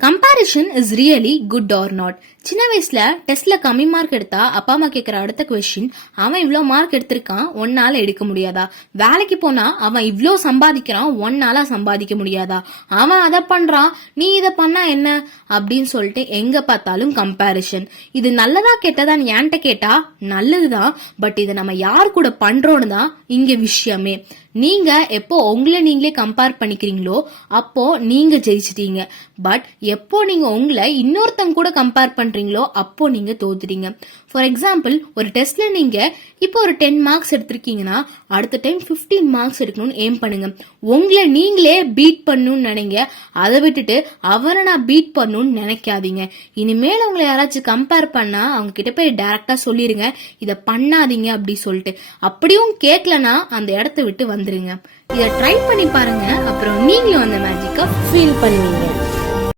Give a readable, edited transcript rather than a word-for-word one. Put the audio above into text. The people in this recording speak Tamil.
Comparison is really good or not? சின்ன வயசுல டெஸ்ட்ல கம்மி மார்க் எடுத்தா அப்பா அம்மா கேட்கிற அடுத்த கொஸ்டின், அவன் இவ்ளோ மார்க் எடுத்திருக்கான், ஒன்னால எடுக்க முடியாதா? வேலைக்கு போனா அவன் இவ்ளோ சம்பாதிக்கிறான், ஒன்னால சம்பாதிக்க முடியாதா? அவன் அதை பண்றான், நீ இதை பண்ணா என்ன அப்படின்னு சொல்லிட்டு எங்க பார்த்தாலும் கம்பேரிஷன். இது நல்லதா கெட்டதான் என்கிட்ட கேட்டா நல்லதுதான். பட் இதை நம்ம யார் கூட பண்றோம்னு தான் இங்க விஷயமே. நீங்க எப்போ உங்களை நீங்களே கம்பேர் பண்ணிக்கிறீங்களோ அப்போ நீங்க ஜெயிச்சிட்டீங்க. பட் எப்போ நீங்க உங்களை இன்னொருத்தங்க கூட கம்பேர் பண்றீங்களோ அப்போ நீங்க தோத்துட்டீங்க. ஃபார் எக்ஸாம்பிள், ஒரு டெஸ்ட்ல நீங்க இப்போ ஒரு 10 மார்க்ஸ் எடுத்திருக்கீங்கன்னா அடுத்த டைம் 15 மார்க்ஸ் எடுக்கணும்னு எய்ம் பண்ணுங்க. உங்களை நீங்களே பீட் பண்ணணும்னு நினைங்க. அதை விட்டுட்டு அவரை நான் பீட் பண்ணணும்னு நினைக்காதீங்க. இனிமேல் உங்களை யாராச்சும் கம்பேர் பண்ணா அவங்க கிட்ட போய் டைரக்டா சொல்லிருங்க, இதை பண்ணாதீங்க அப்படி சொல்லிட்டு. அப்படியும் கேட்கலனா அந்த இடத்த விட்டு வந்துருங்க. இதை ட்ரை பண்ணி பாருங்க, அப்புறம் நீங்களும் அந்த மேஜிக்கை ஃபீல் பண்ணுவீங்க.